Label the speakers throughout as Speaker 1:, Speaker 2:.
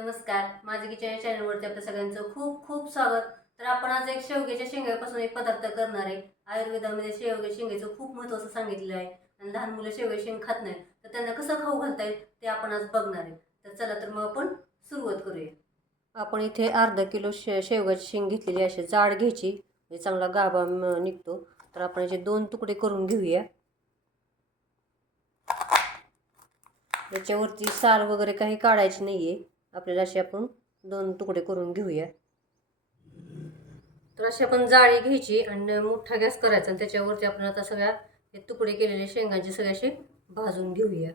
Speaker 1: नमस्कार. माझे किचन चॅनलवरती आपल्या सगळ्यांचं खूप खूप स्वागत. तर आपण आज एक शेवग्याच्या शेंगापासून एक पदार्थ करणार आहे. आयुर्वेदामध्ये शेवग्या शेंगेचं खूप महत्त्वाचं सांगितलेलं आहे. आणि लहान मुलं शेवग्या शेंग खात नाही तर त्यांना कसं खाऊ घालता येईल ते आपण आज बघणार आहे. तर चला तर मग आपण सुरुवात करूया. आपण इथे अर्धा किलो शे शेवगाची शेंग घेतलेली अशी जाड घ्यायची. म्हणजे चांगला गाभा निघतो. तर आपण याचे दोन तुकडे करून घेऊया. याच्यावरती साल वगैरे काही काढायची नाही आहे आपल्याला असे आपण दोन तुकडे करून घेऊया. तर अशी आपण जाळी घ्यायची आणि मोठा गॅस करायचा आणि त्याच्यावरती आपण आता सगळ्या हे तुकडे केलेले शेंगांचे सगळे असे भाजून घेऊया.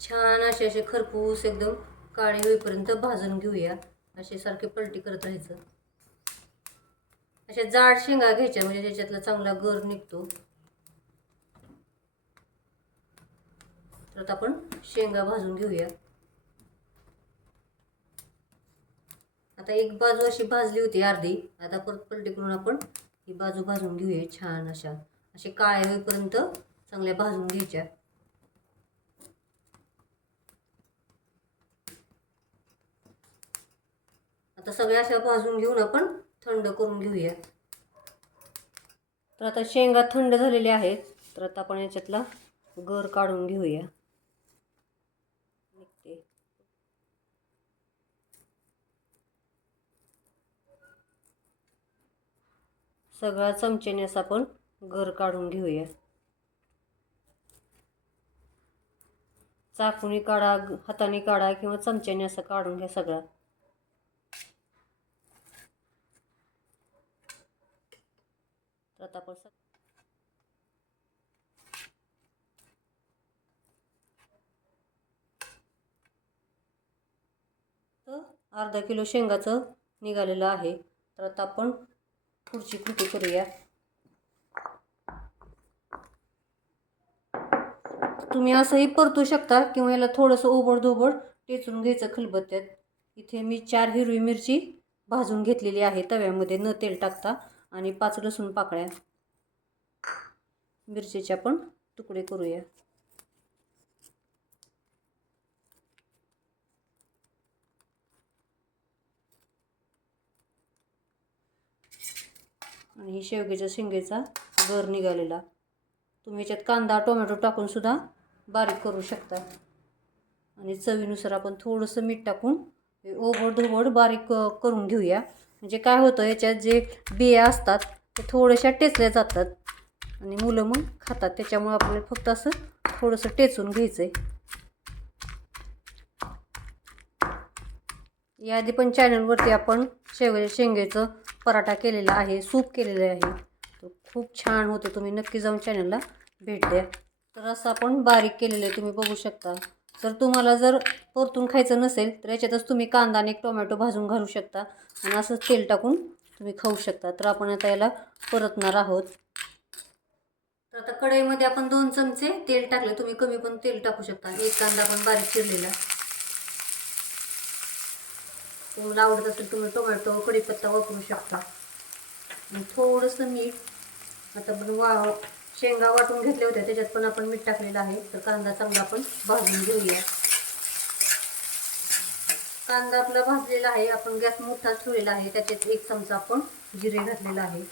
Speaker 1: छान असे असे खरपूस एकदम काळे होईपर्यंत भाजून घेऊया. असे सारखे पलटी करत राहायचं. अशा जाड शेंगा घ्यायच्या म्हणजे त्याच्यातला चांगला गर निघतो. परत आपण शेंगा भाजून घेऊया. आता एक बाजू अशी भाजली होती अर्धी. आता परत पलटी करून आपण ही बाजू भाजून घेऊया छान अशा. असे काळ्या होईपर्यंत चांगल्या भाजून घ्यायच्या. आता सगळ्या अशा भाजून घेऊन आपण थंड करून घेऊया. तर आता शेंगा थंड झालेल्या आहेत. तर आता आपण याच्यातला गर काढून घेऊया निघते सगळा चमच्याने आपण घर काढून घेऊया. चाकूने काढा हाताने काढा किंवा चमच्याने असं काढून घ्या सगळा. तर आता आपण तर अर्धा किलो शेंगाचं निघालेलं आहे. तर आता आपण पुढची कृती करूया? तुम्ही असंही परतू शकता किंवा याला थोडंसं ओबड टेचून घ्यायचं खलबत्त्यात. इथे मी चार हिरवी मिरची भाजून घेतलेली आहे. तव्यामध्ये न तेल टाकता आणि पाच लसूण पाकळ्या. मिरचीच्या पण तुकडे करूया. आणि ही शेवग्याच्या शेंगेचा गर निघालेला. तुम्ही याच्यात कांदा टोमॅटो टाकूनसुद्धा बारीक करू शकता. आणि चवीनुसार आपण थोडंसं मीठ टाकून ओबड धोबड बारीक करून घेऊया. म्हणजे काय होतं याच्यात जे बिया असतात ते थोड्याशा टेचल्या जातात. आणि मुलं मग खातात. त्याच्यामुळे आपल्याला फक्त असं थोडंसं टेचून घ्यायचं आहे याआधी पण चॅनलवरती आपण शेवगे शेंगेचं पराठा केलेला आहे सूप केलेलं आहे. तो खूप छान होते. तुम्ही नक्की जाऊन चॅनलला भेट द्या. तर असं आपण बारीक केलेलं आहे तुम्ही बघू शकता. जर तुम्हाला जर परतून खायचं नसेल तर याच्यातच तुम्ही कांदा आणि एक टोमॅटो भाजून घालू शकता. आणि असंच तेल टाकून तुम्ही खाऊ शकता. तर आपण आता याला परतणार आहोत. तर आता कढईमध्ये आपण दोन चमचे तेल टाकले. तुम्ही कमी पण तेल टाकू शकता. एक कांदा पण बारीक चिरलेला. तुम्हाला आवडत असेल तुम्ही टोमॅटो कढीपत्ता वापरू शकता. आणि थोडंसं मीठ आता पण वा शेंगा वाटून घेतल्या होत्या त्याच्यात पण आपण मीठ टाकलेलं आहे. तर कांदा चांगला आपण भाजून घेऊया. कांदा आपला भाजलेला आहे आपण गॅस मोठा ठेवलेला आहे त्याच्यात एक चमचा आपण जिरे घातलेला आहे.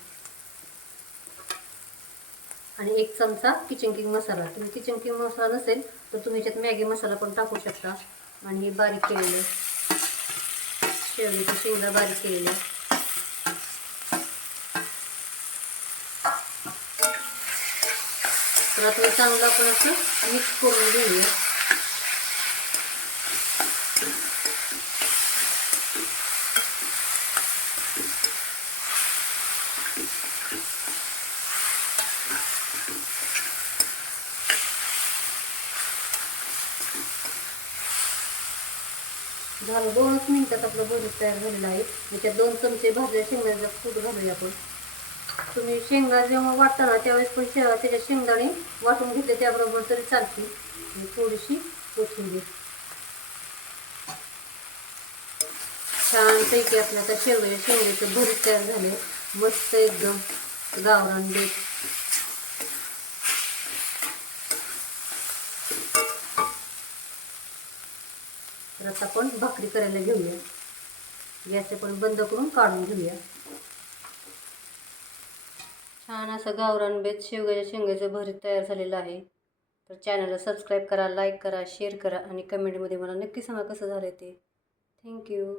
Speaker 1: आणि एक चमचा किचन किंग मसाला. तुम्ही किचन किंग मसाला नसेल तर तुम्ही याच्यात मॅगी मसाला पण टाकू शकता. आणि हे बारीक केलेलं शेवग्याची शेंगा बारीक केलेल्या तर आता चांगलं आपण असं मिक्स करून घेऊया झालं दोनच मिनटात आपलं भरीत तयार झालेलं आहे. त्याच्यात दोन चमचे भाजल्या शेंगदाण्याचा कूट घालूया आपण. तुम्ही शेंगा जेव्हा वाटताना त्यावेळेस पण शे त्याच्या शेंगदाणे वाटून घेतले त्याबरोबर तरी चालतील. थोडीशी कोथिंबीर. छानपैकी आपल्या आता शेवया शेंगेचं भरीत तयार झाले. मस्त एकदम गावरान बेत तर आता आपण भाकरी करायला घेऊया. गॅस आपण बंद करून काढून घेऊया. छान असं गावरान बेत शेवग्याच्या शेंगाचं भरीत तयार झालेलं आहे. तर चॅनलला सबस्क्राईब करा लाईक करा शेअर करा आणि कमेंटमध्ये मला नक्की सांगा कसं झालं ते. थँक्यू